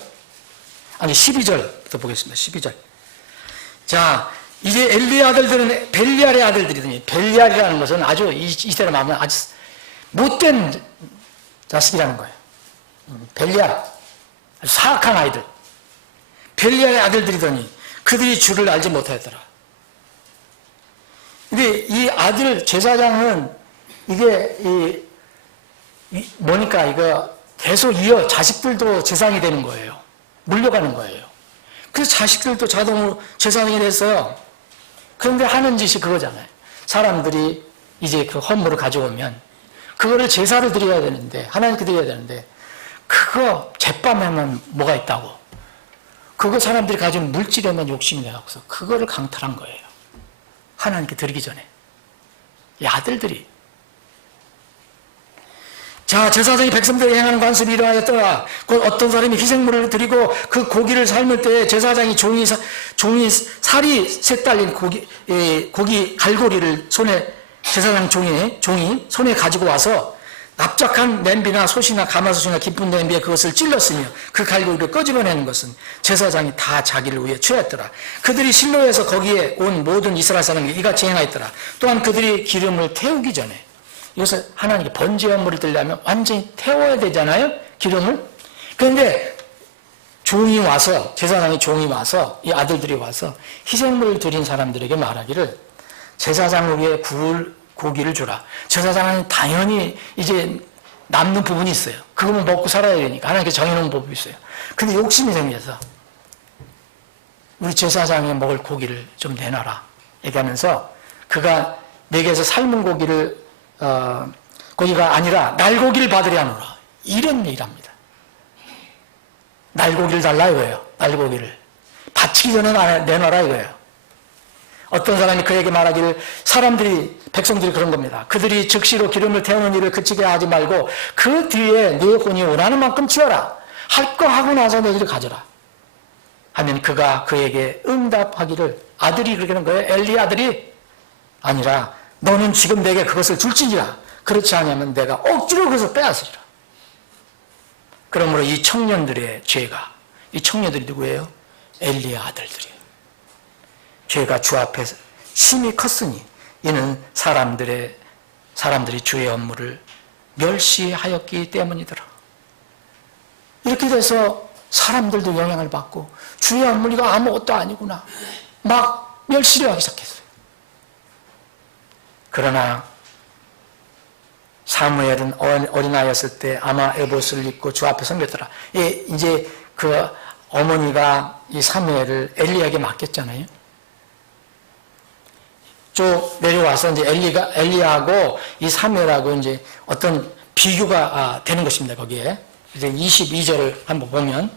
아니 12절부터 보겠습니다. 12절. 자, 이제 엘리의 아들들은 벨리알의 아들들이더니, 벨리알이라는 것은 아주 이 시대로 말하면 아주 못된 자식이라는 거예요. 벨리알, 아주 사악한 아이들. 벨리알의 아들들이더니 그들이 주를 알지 못하였더라. 근데 이 아들 제사장은 이게 뭐니까 이거 계속 자식들도 제사장이 되는 거예요. 물려가는 거예요. 그래서 자식들도 자동으로 제사장이 됐어요. 그런데 하는 짓이 그거잖아요. 사람들이 이제 그 헌물을 가져오면 그거를 제사를 드려야 되는데, 하나님께 드려야 되는데, 그거 제빵에만 뭐가 있다고. 그거 사람들이 가진 물질에만 욕심이 내갖고서 그거를 강탈한 거예요. 하나님께 드리기 전에. 이 아들들이. 자, 제사장이 백성들에게 행하는 관습이 이러하였더라. 곧 어떤 사람이 희생물을 드리고 그 고기를 삶을 때 제사장이 종이 살이 셋 달린 고기 갈고리를 제사장 종이 손에 가지고 와서 납작한 냄비나 솥이나 가마솥이나 깊은 냄비에 그것을 찔렀으며 그 갈고리를 끄집어내는 것은 제사장이 다 자기를 위해 취했더라. 그들이 실로에서 거기에 온 모든 이스라엘 사람에게 이같이 행하였더라. 또한 그들이 기름을 태우기 전에, 이것을 하나님께 번제 헌물을 드리려면 완전히 태워야 되잖아요, 기름을. 그런데 제사장의 종이 와서, 이 아들들이 와서 희생물을 드린 사람들에게 말하기를 제사장을 위해 구울 고기를 주라. 제사장은 당연히 이제 남는 부분이 있어요. 그거만 먹고 살아야 되니까 하나님께서 정해놓은 법이 있어요. 근데 욕심이 생겨서 우리 제사장이 먹을 고기를 좀 내놔라 얘기하면서 그가 내게서 삶은 고기가 아니라 날고기를 받으려 하노라. 이런 얘기를 합니다. 날고기를 달라 이거예요. 날고기를. 바치기 전에 내놔라 이거예요. 어떤 사람이 그에게 말하기를, 백성들이 그런 겁니다. 그들이 즉시로 기름을 태우는 일을 그치게 하지 말고 그 뒤에 네 혼이 원하는 만큼 치워라. 할 거 하고 나서 내 일을 가져라. 하면 그가 그에게 응답하기를, 아들이 그렇게 하는 거예요. 엘리 아들이 아니라 너는 지금 내게 그것을 줄지니라. 그렇지 않으면 내가 억지로 그것을 빼앗으리라. 그러므로 이 청년들의 죄가, 이 청년들이 누구예요? 엘리의 아들들이에요. 죄가 주 앞에서 심히 컸으니 이는 사람들의 사람들이 주의 업무를 멸시하였기 때문이더라. 이렇게 돼서 사람들도 영향을 받고 주의 업무 이거 아무것도 아니구나 막 멸시를 하기 시작했어요. 그러나 사무엘은 어린아이였을 때 아마 에봇을 입고 주 앞에 섬겼더라. 이제 그 어머니가 이 사무엘을 엘리에게 맡겼잖아요. 쭉 내려와서 이제 엘리야하고 이 사무엘하고 이제 어떤 비교가 되는 것입니다. 거기에 이제 22절을 한번 보면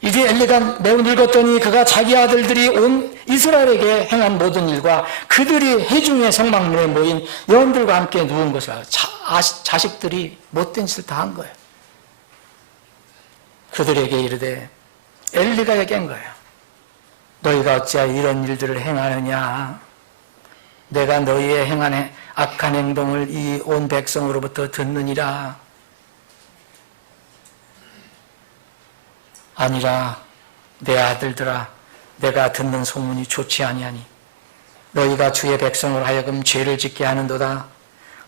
이제 엘리가 매우 늙었더니 그가 자기 아들들이 온 이스라엘에게 행한 모든 일과 그들이 회중의 성막문에 모인 여인들과 함께 누운 것을 알고 자식들이 못된 짓을 다 한 거예요. 그들에게 이르되 엘리가 얘기한 거예요. 너희가 어찌하여 이런 일들을 행하느냐. 내가 너희의 행한 악한 행동을 이 온 백성으로부터 듣느니라. 아니라 내 아들들아 내가 듣는 소문이 좋지 아니하니 너희가 주의 백성으로 하여금 죄를 짓게 하는도다.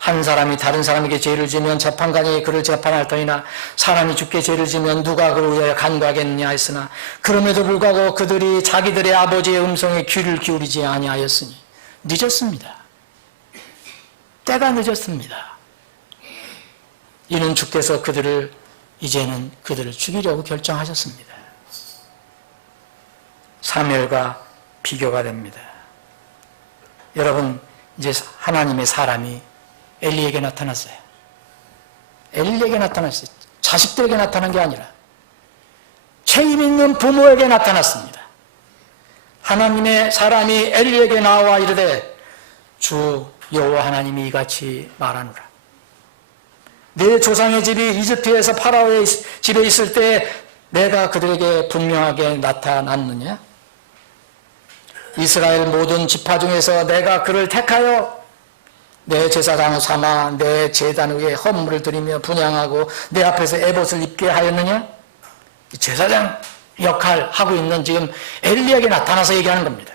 한 사람이 다른 사람에게 죄를 지면 재판관이 그를 재판할 터이나 사람이 주께 죄를 지면 누가 그를 위하여 간구하겠느냐 했으나 그럼에도 불구하고 그들이 자기들의 아버지의 음성에 귀를 기울이지 아니하였으니 늦었습니다. 때가 늦었습니다. 이는 주께서 이제는 그들을 죽이려고 결정하셨습니다. 사무엘과 비교가 됩니다. 여러분, 이제 하나님의 사람이 엘리에게 나타났어요. 엘리에게 나타났어요. 자식들에게 나타난 게 아니라 책임 있는 부모에게 나타났습니다. 하나님의 사람이 엘리에게 나와 이르되 주 여호와 하나님이 이같이 말하노라. 내 조상의 집이 이집트에서 파라오의 집에 있을 때 내가 그들에게 분명하게 나타났느냐? 이스라엘 모든 지파 중에서 내가 그를 택하여 내 제사장을 삼아 내 제단 위에 헌물을 드리며 분향하고 내 앞에서 에봇을 입게 하였느냐? 제사장 역할 하고 있는 지금 엘리에게 나타나서 얘기하는 겁니다.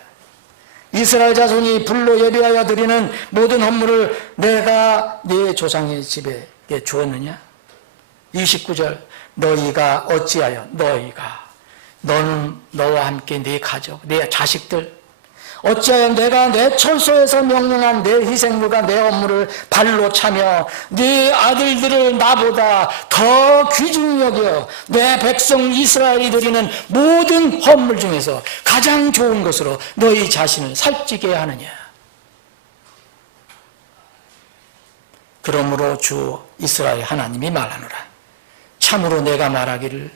이스라엘 자손이 불로 예배하여 드리는 모든 헌물을 내가 네 조상의 집에 주었느냐? 29절 너희가 어찌하여 너는 너와 함께 네 가족 네 자식들 어찌하여 내가 내 처소에서 명령한 내 희생물과 내 업무를 발로 차며 네 아들들을 나보다 더 귀중히 여겨 내 백성 이스라엘이 드리는 모든 헌물 중에서 가장 좋은 것으로 너희 자신을 살찌게 하느냐. 그러므로 주 이스라엘 하나님이 말하노라. 참으로 내가 말하기를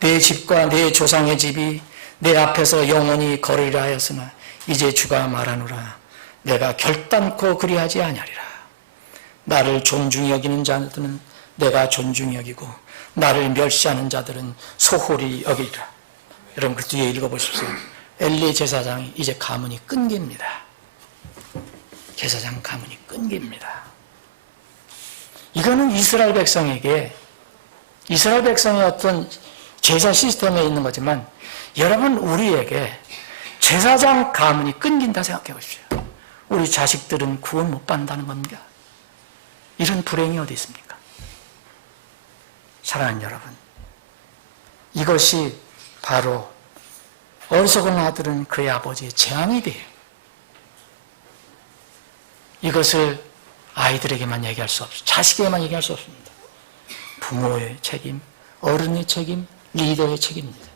내 집과 내 조상의 집이 내 앞에서 영원히 거리라 하였으나 이제 주가 말하노라. 내가 결단코 그리하지 아니하리라. 나를 존중히 여기는 자들은 내가 존중히 여기고 나를 멸시하는 자들은 소홀히 여기리라. 여러분 그 뒤에 읽어보십시오. 엘리 제사장이 이제 가문이 끊깁니다. 제사장 가문이 끊깁니다. 이거는 이스라엘 백성의 어떤 제사 시스템에 있는 거지만 여러분 우리에게 제사장 가문이 끊긴다 생각해 보십시오. 우리 자식들은 구원 못 받는다는 겁니까? 이런 불행이 어디 있습니까? 사랑하는 여러분, 이것이 바로 어리석은 아들은 그의 아버지의 재앙이 돼요. 이것을 아이들에게만 얘기할 수 없어요. 자식에게만 얘기할 수 없습니다. 부모의 책임, 어른의 책임, 리더의 책임입니다.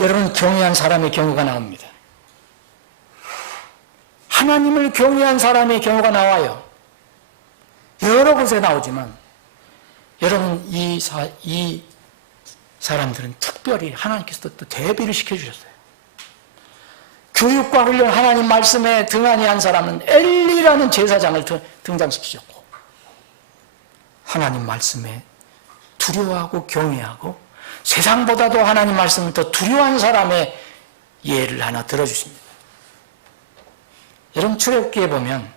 여러분 경외한 사람의 경우가 나옵니다. 하나님을 경외한 사람의 경우가 나와요. 여러 곳에 나오지만 여러분 이 사람들은 특별히 하나님께서 또 대비를 시켜주셨어요. 교육과 훈련 하나님 말씀에 등한히 한 사람은 엘리라는 제사장을 등장시키셨고 하나님 말씀에 두려워하고 경외하고 세상보다도 하나님 말씀을 더 두려워하는 사람의 예를 하나 들어주십니다. 여러분 출애굽기에 보면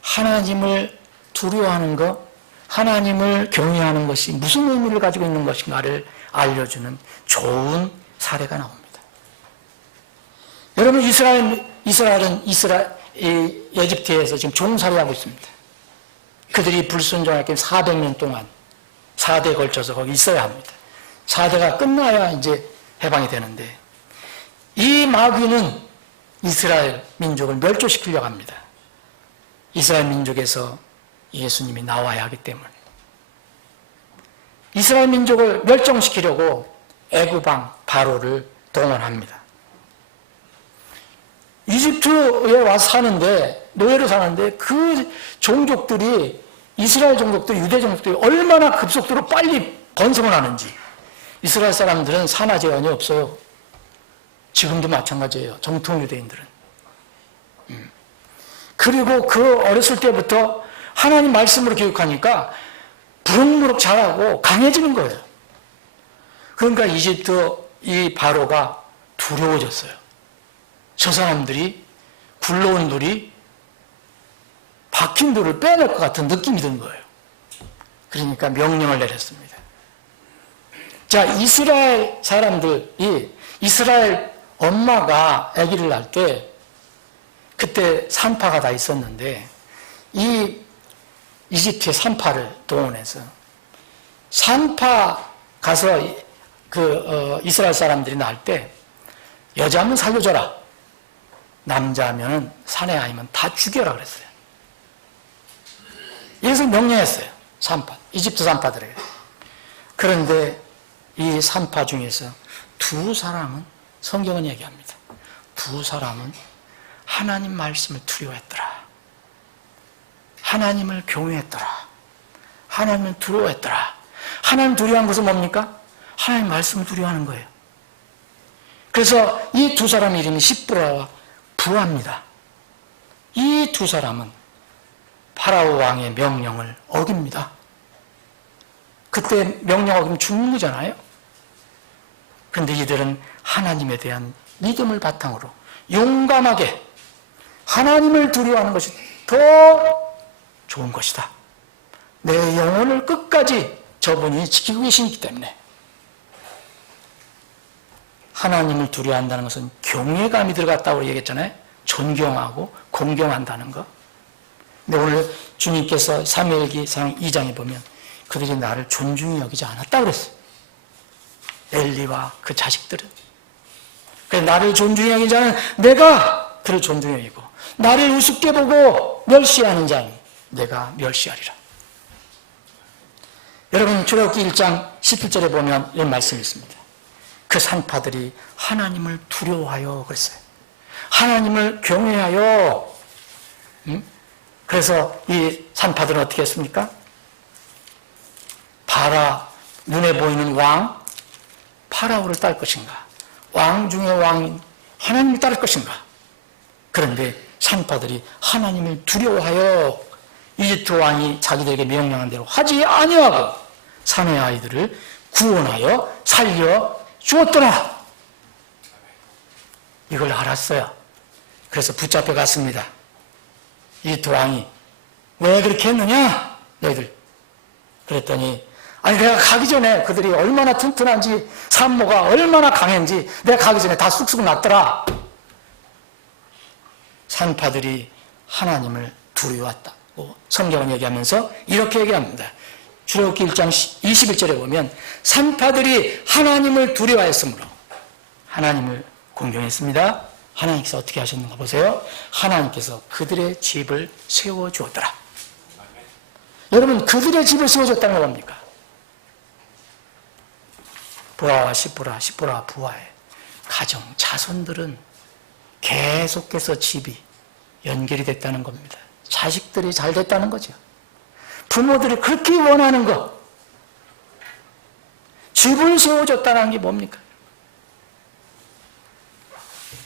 하나님을 두려워하는 것, 하나님을 경외하는 것이 무슨 의미를 가지고 있는 것인가를 알려주는 좋은 사례가 나옵니다. 여러분 이스라엘은 이 에집트에서 지금 종살이하고 있습니다. 그들이 불순종하기 400년 동안 4대에 걸쳐서 거기 있어야 합니다. 4대가 끝나야 이제 해방이 되는데 이 마귀는 이스라엘 민족을 멸조시키려고 합니다. 이스라엘 민족에서 예수님이 나와야 하기 때문에 이스라엘 민족을 멸종시키려고 애굽왕 바로를 동원합니다. 이집트에 와서 사는데 노예로 사는데 그 종족들이 이스라엘 종족들, 유대 종족들이 얼마나 급속도로 빨리 번성을 하는지 이스라엘 사람들은 산화 제한이 없어요. 지금도 마찬가지예요. 정통 유대인들은. 그리고 그 어렸을 때부터 하나님 말씀으로 교육하니까 무럭무럭 자라고 강해지는 거예요. 그러니까 이집트 이 바로가 두려워졌어요. 저 사람들이 굴러온 돌이 박힌 돌을 빼낼 것 같은 느낌이 든 거예요. 그러니까 명령을 내렸습니다. 자, 이스라엘 사람들이 이스라엘 엄마가 아기를 낳을 때 그때 산파가 다 있었는데 이 이집트의 산파를 동원해서 산파 가서 이스라엘 사람들이 낳을 때 여자면 살려줘라. 남자면 사내 아이면 다 죽여라 그랬어요. 이래서 명령했어요. 산파, 이집트 산파들에게. 그런데 이 산파 중에서 두 사람은 성경은 얘기합니다. 두 사람은 하나님 말씀을 두려워했더라. 하나님을 경외했더라. 하나님을 두려워했더라. 하나님 두려워한 것은 뭡니까? 하나님 말씀을 두려워하는 거예요. 그래서 이 두 사람 이름이 시브라와 부하입니다. 이 두 사람은 파라오 왕의 명령을 어깁니다. 그때 명령 어기면 죽는 거잖아요. 그런데 이들은 하나님에 대한 믿음을 바탕으로 용감하게 하나님을 두려워하는 것이 더 좋은 것이다. 내 영혼을 끝까지 저분이 지키고 계시기 때문에 하나님을 두려워한다는 것은 경외감이 들어갔다고 얘기했잖아요. 존경하고 공경한다는 것. 근데 오늘 주님께서 사무엘기 2장에 보면 그들이 나를 존중히 여기지 않았다고 그랬어요. 엘리와 그 자식들은. 그래서 나를 존중히 여기는 자는 내가 그를 존중히 여기고 나를 우습게 보고 멸시하는 자는 내가 멸시하리라. 여러분 출애굽기 1장 11절에 보면 이런 말씀이 있습니다. 그 산파들이 하나님을 두려워하여 그랬어요. 하나님을 경외하여. 그래서 이 산파들은 어떻게 했습니까? 눈에 보이는 왕 파라오를 따를 것인가? 왕 중의 왕인 하나님을 따를 것인가? 그런데 산파들이 하나님을 두려워하여 이집트 왕이 자기들에게 명령한 대로 하지 아니하고 사내 아이들을 구원하여 살려 주었더라. 이걸 알았어요. 그래서 붙잡혀 갔습니다. 이집트 왕이 왜 그렇게 했느냐? 너희들. 그랬더니 아니 내가 가기 전에 그들이 얼마나 튼튼한지 산모가 얼마나 강했는지 내가 가기 전에 다 쑥쑥 났더라. 산파들이 하나님을 두려워했다고 성경은 얘기하면서 이렇게 얘기합니다. 출애굽기 1장 21절에 보면 산파들이 하나님을 두려워했으므로 하나님을 공경했습니다. 하나님께서 어떻게 하셨는가 보세요. 하나님께서 그들의 집을 세워주었더라. 여러분 그들의 집을 세워줬다는 건 뭡니까? 부하와 시브라 부하의 가정 자손들은 계속해서 집이 연결이 됐다는 겁니다. 자식들이 잘 됐다는 거죠. 부모들이 그렇게 원하는 것. 집을 세워줬다는 게 뭡니까?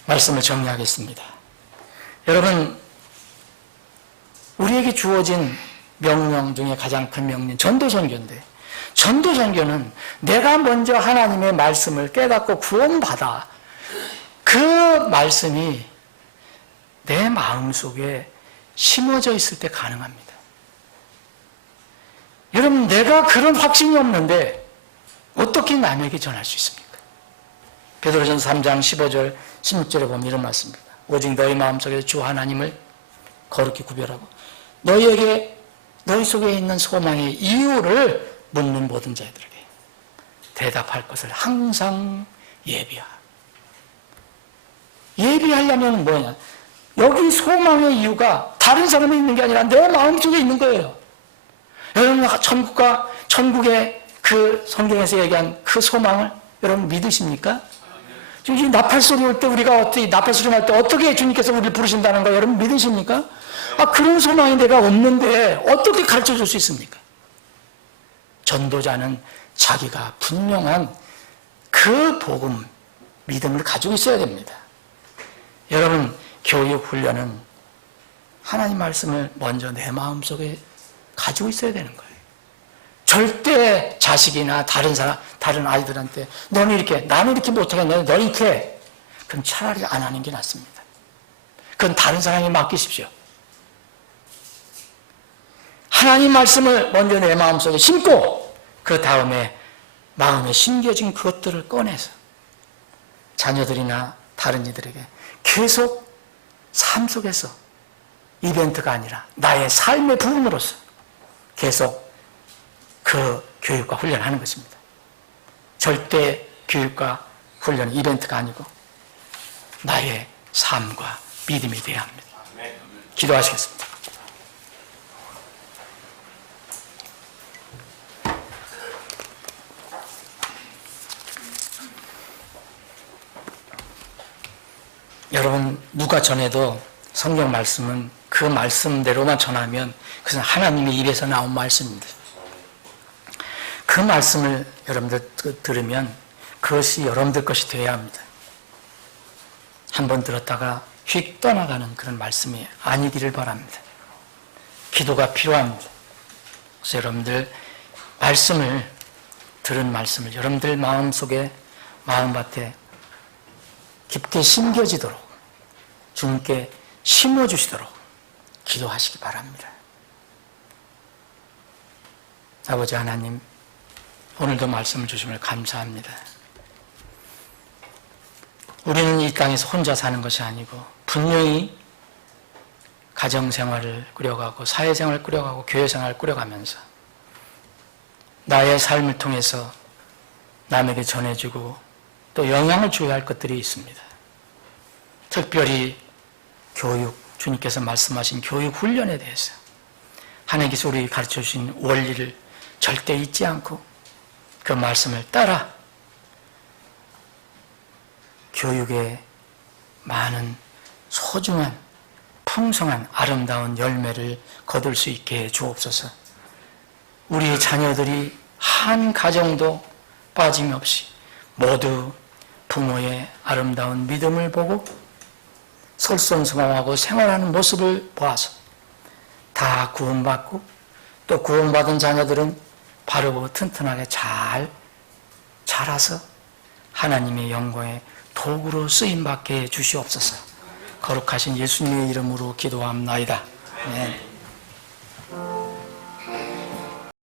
말씀을 정리하겠습니다. 여러분 우리에게 주어진 명령 중에 가장 큰 명령 전도선교인데 전도선교는 내가 먼저 하나님의 말씀을 깨닫고 구원받아 그 말씀이 내 마음속에 심어져 있을 때 가능합니다. 여러분 내가 그런 확신이 없는데 어떻게 남에게 전할 수 있습니까? 베드로전서 3장 15절 16절에 보면 이런 말씀입니다. 오직 너희 마음속에 주 하나님을 거룩히 구별하고 너희에게 너희 속에 있는 소망의 이유를 묻는 모든 자들에게 대답할 것을 항상 예비하라. 예비하려면 뭐냐? 여기 소망의 이유가 다른 사람에 있는 게 아니라 내 마음속에 있는 거예요. 여러분 천국의 그 성경에서 얘기한 그 소망을 여러분 믿으십니까? 지금 이 나팔소리 올 때 우리가 어떻게 나팔소리 날 때 어떻게 주님께서 우리를 부르신다는 거 여러분 믿으십니까? 그런 소망이 내가 없는데 어떻게 가르쳐 줄 수 있습니까? 전도자는 자기가 분명한 그 복음, 믿음을 가지고 있어야 됩니다. 여러분, 교육 훈련은 하나님 말씀을 먼저 내 마음속에 가지고 있어야 되는 거예요. 절대 자식이나 다른 사람, 다른 아이들한테 너는 이렇게, 나는 이렇게 못하겠는데 너 이렇게 해. 그럼 차라리 안 하는 게 낫습니다. 그건 다른 사람이 맡기십시오. 하나님 말씀을 먼저 내 마음속에 심고 그 다음에 마음에 심겨진 그것들을 꺼내서 자녀들이나 다른 이들에게 계속 삶 속에서 이벤트가 아니라 나의 삶의 부분으로서 계속 그 교육과 훈련하는 것입니다. 절대 교육과 훈련은 이벤트가 아니고 나의 삶과 믿음이 되어야 합니다. 기도하시겠습니다. 여러분, 누가 전해도 성경 말씀은 그 말씀대로만 전하면 그것은 하나님의 입에서 나온 말씀입니다. 그 말씀을 여러분들 들으면 그것이 여러분들 것이 되어야 합니다. 한번 들었다가 휙 떠나가는 그런 말씀이 아니기를 바랍니다. 기도가 필요합니다. 그래서 여러분들 말씀을, 들은 말씀을 여러분들 마음속에, 마음밭에 깊게 심겨지도록 주님께 심어주시도록 기도하시기 바랍니다. 아버지 하나님, 오늘도 말씀을 주심을 감사합니다. 우리는 이 땅에서 혼자 사는 것이 아니고 분명히 가정생활을 꾸려가고 사회생활을 꾸려가고 교회생활을 꾸려가면서 나의 삶을 통해서 남에게 전해주고 또 영향을 줘야 할 것들이 있습니다. 특별히 교육, 주님께서 말씀하신 교육 훈련에 대해서 하나님께서 우리에게 가르쳐 주신 원리를 절대 잊지 않고 그 말씀을 따라 교육에 많은 소중한, 풍성한, 아름다운 열매를 거둘 수 있게 해 주옵소서. 우리의 자녀들이 한 가정도 빠짐없이 모두 부모의 아름다운 믿음을 보고 솔선수범하고 생활하는 모습을 보아서 다 구원받고 또 구원받은 자녀들은 바르고 튼튼하게 잘 자라서 하나님의 영광의 도구로 쓰임받게 해 주시옵소서. 거룩하신 예수님의 이름으로 기도합나이다. 아멘.